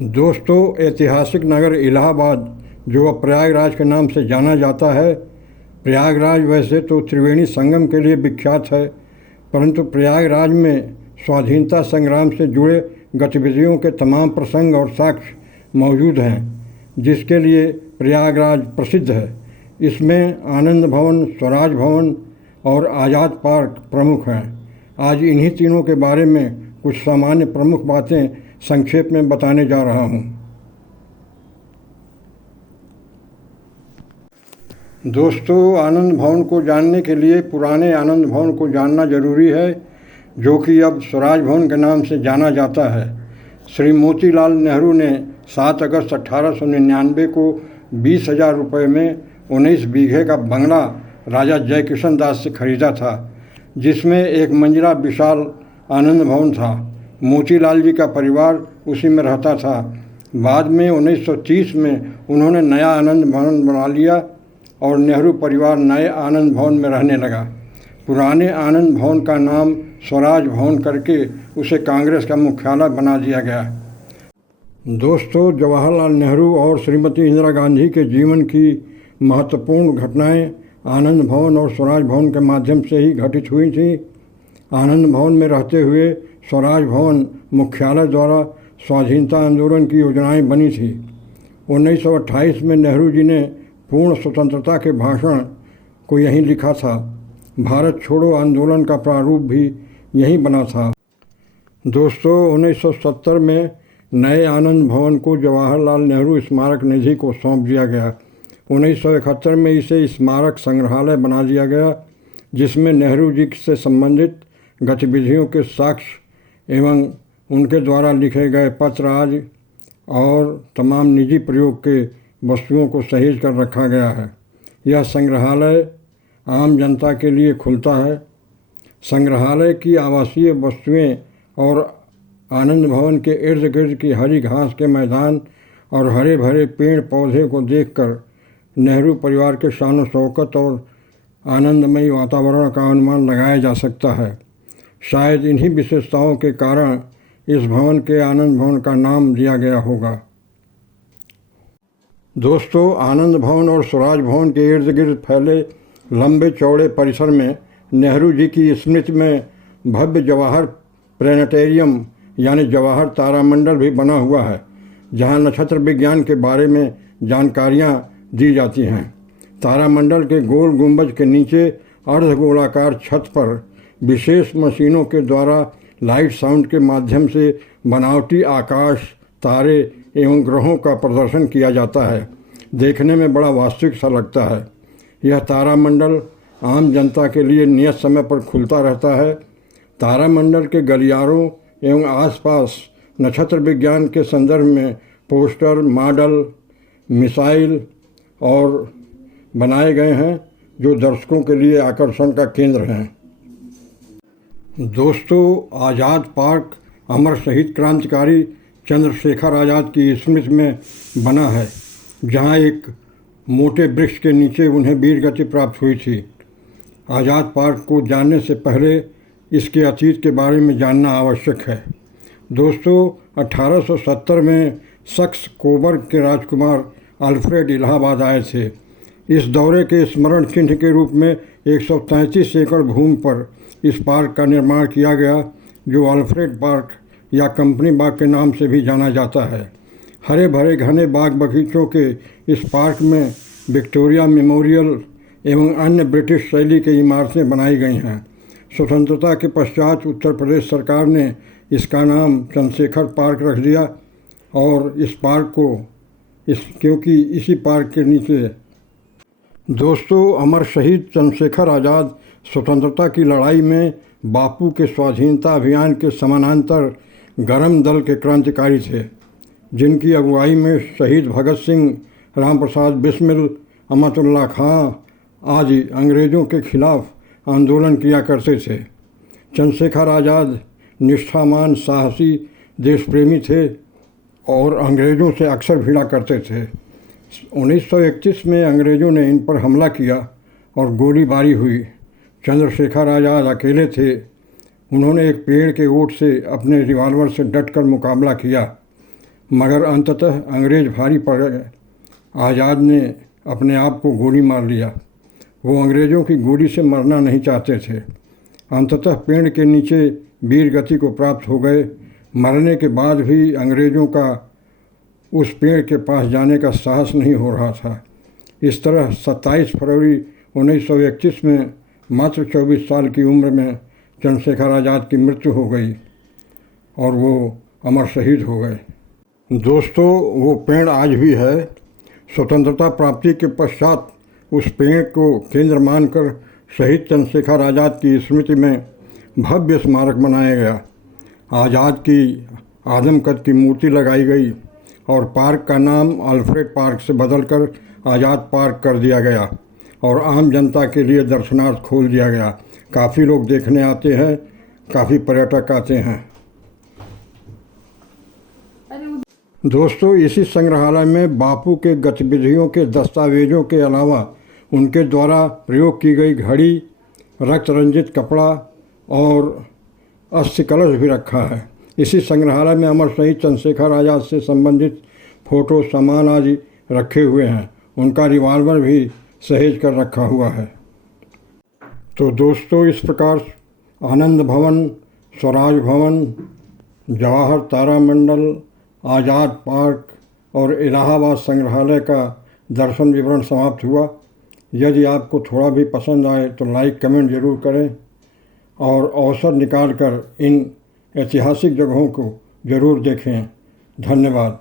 दोस्तों, ऐतिहासिक नगर इलाहाबाद जो अब प्रयागराज के नाम से जाना जाता है। प्रयागराज वैसे तो त्रिवेणी संगम के लिए विख्यात है, परंतु प्रयागराज में स्वाधीनता संग्राम से जुड़े गतिविधियों के तमाम प्रसंग और साक्ष्य मौजूद हैं, जिसके लिए प्रयागराज प्रसिद्ध है। इसमें आनंद भवन, स्वराज भवन और आज़ाद पार्क प्रमुख हैं। आज इन्हीं तीनों के बारे में कुछ सामान्य प्रमुख बातें संक्षेप में बताने जा रहा हूँ। दोस्तों, आनंद भवन को जानने के लिए पुराने आनंद भवन को जानना जरूरी है, जो कि अब स्वराज भवन के नाम से जाना जाता है। श्री मोतीलाल नेहरू ने 7 अगस्त 1899 को 20,000 रुपये में 19 बीघे का बंगला राजा जयकिशन दास से खरीदा था, जिसमें एक मंजिला विशाल आनंद भवन था। मोतीलाल जी का परिवार उसी में रहता था। बाद में 1930 में उन्होंने नया आनंद भवन बना लिया और नेहरू परिवार नए आनंद भवन में रहने लगा। पुराने आनंद भवन का नाम स्वराज भवन करके उसे कांग्रेस का मुख्यालय बना दिया गया। दोस्तों, जवाहरलाल नेहरू और श्रीमती इंदिरा गांधी के जीवन की महत्वपूर्ण घटनाएं आनंद भवन और स्वराज भवन के माध्यम से ही घटित हुई थी। आनंद भवन में रहते हुए स्वराज भवन मुख्यालय द्वारा स्वाधीनता आंदोलन की योजनाएं बनी थी। 1928 में नेहरू जी ने पूर्ण स्वतंत्रता के भाषण को यहीं लिखा था। भारत छोड़ो आंदोलन का प्रारूप भी यहीं बना था। दोस्तों, 1970 में नए आनंद भवन को जवाहरलाल नेहरू स्मारक निधि को सौंप दिया गया। 1971 में इसे स्मारक संग्रहालय बना दिया गया, जिसमें नेहरू जी से संबंधित गतिविधियों के साक्ष्य एवं उनके द्वारा लिखे गए पत्र आदि और तमाम निजी प्रयोग के वस्तुओं को सहेज कर रखा गया है। यह संग्रहालय आम जनता के लिए खुलता है। संग्रहालय की आवासीय वस्तुएं और आनंद भवन के इर्द गिर्द की हरी घास के मैदान और हरे भरे पेड़ पौधे को देखकर नेहरू परिवार के शान शौकत और आनंदमयी वातावरण का अनुमान लगाया जा सकता है। शायद इन्हीं विशेषताओं के कारण इस भवन के आनंद भवन का नाम दिया गया होगा। दोस्तों, आनंद भवन और स्वराज भवन के इर्द गिर्द फैले लंबे चौड़े परिसर में नेहरू जी की स्मृति में भव्य जवाहर प्लेनेटेरियम यानी जवाहर तारामंडल भी बना हुआ है, जहां नक्षत्र विज्ञान के बारे में जानकारियां दी जाती हैं। तारामंडल के गोल गुंबज के नीचे अर्धगोलाकार छत पर विशेष मशीनों के द्वारा लाइट साउंड के माध्यम से बनावटी आकाश, तारे एवं ग्रहों का प्रदर्शन किया जाता है। देखने में बड़ा वास्तविक सा लगता है। यह तारामंडल आम जनता के लिए नियत समय पर खुलता रहता है। तारामंडल के गलियारों एवं आसपास नक्षत्र विज्ञान के संदर्भ में पोस्टर, मॉडल, मिसाइल और बनाए गए हैं, जो दर्शकों के लिए आकर्षण का केंद्र हैं। दोस्तों, आज़ाद पार्क अमर शहीद क्रांतिकारी चंद्रशेखर आज़ाद की स्मृति में बना है, जहां एक मोटे वृक्ष के नीचे उन्हें वीर गति प्राप्त हुई थी। आज़ाद पार्क को जानने से पहले इसके अतीत के बारे में जानना आवश्यक है। दोस्तों, 1870 में सक्स कोबर्ग के राजकुमार अल्फ्रेड इलाहाबाद आए थे। इस दौरे के स्मरण चिन्ह के रूप में 133 एकड़ भूमि पर इस पार्क का निर्माण किया गया, जो अल्फ्रेड पार्क या कंपनी बाग के नाम से भी जाना जाता है। हरे भरे घने बाग बगीचों के इस पार्क में विक्टोरिया मेमोरियल एवं अन्य ब्रिटिश शैली की इमारतें बनाई गई हैं। स्वतंत्रता के पश्चात उत्तर प्रदेश सरकार ने इसका नाम चंद्रशेखर पार्क रख दिया और इस पार्क को क्योंकि इसी पार्क के नीचे दोस्तों, अमर शहीद चंद्रशेखर आज़ाद स्वतंत्रता की लड़ाई में बापू के स्वाधीनता अभियान के समानांतर गरम दल के क्रांतिकारी थे, जिनकी अगुवाई में शहीद भगत सिंह, राम प्रसाद बिस्मिल, अमतुल्ला खां आदि अंग्रेज़ों के खिलाफ आंदोलन किया करते थे। चंद्रशेखर आज़ाद निष्ठावान, साहसी, देशप्रेमी थे और अंग्रेज़ों से अक्सर भिड़ा करते थे। 1931 में अंग्रेज़ों ने इन पर हमला किया और गोलीबारी हुई। चंद्रशेखर आज़ाद अकेले थे। उन्होंने एक पेड़ के ओट से अपने रिवॉल्वर से डटकर मुकाबला किया। मगर अंततः अंग्रेज़ भारी पड़ गए। आज़ाद ने अपने आप को गोली मार लिया। वो अंग्रेज़ों की गोली से मरना नहीं चाहते थे। अंततः पेड़ के नीचे वीर गति को प्राप्त हो गए। मरने के बाद भी अंग्रेज़ों का उस पेड़ के पास जाने का साहस नहीं हो रहा था। इस तरह 27 फरवरी 1931 में मात्र 24 साल की उम्र में चंद्रशेखर आज़ाद की मृत्यु हो गई और वो अमर शहीद हो गए। दोस्तों, वो पेड़ आज भी है। स्वतंत्रता प्राप्ति के पश्चात उस पेड़ को केंद्र मानकर शहीद चंद्रशेखर आज़ाद की स्मृति में भव्य स्मारक बनाया गया। आज़ाद की आदमकद की मूर्ति लगाई गई और पार्क का नाम अल्फ्रेड पार्क से बदलकर आज़ाद पार्क कर दिया गया और आम जनता के लिए दर्शनार्थ खोल दिया गया। काफ़ी लोग देखने आते हैं, काफ़ी पर्यटक आते हैं। दोस्तों, इसी संग्रहालय में बापू के गतिविधियों के दस्तावेजों के अलावा उनके द्वारा प्रयोग की गई घड़ी, रक्त रंजित कपड़ा और अस्थि कलश भी रखा है। इसी संग्रहालय में अमर शहीद चंद्रशेखर आज़ाद से संबंधित फोटो, सामान आदि रखे हुए हैं। उनका रिवॉल्वर भी सहेज कर रखा हुआ है। तो दोस्तों, इस प्रकार आनंद भवन, स्वराज भवन, जवाहर तारामंडल, आज़ाद पार्क और इलाहाबाद संग्रहालय का दर्शन विवरण समाप्त हुआ। यदि आपको थोड़ा भी पसंद आए तो लाइक कमेंट ज़रूर करें और अवसर निकाल कर इन ऐतिहासिक जगहों को ज़रूर देखें। धन्यवाद।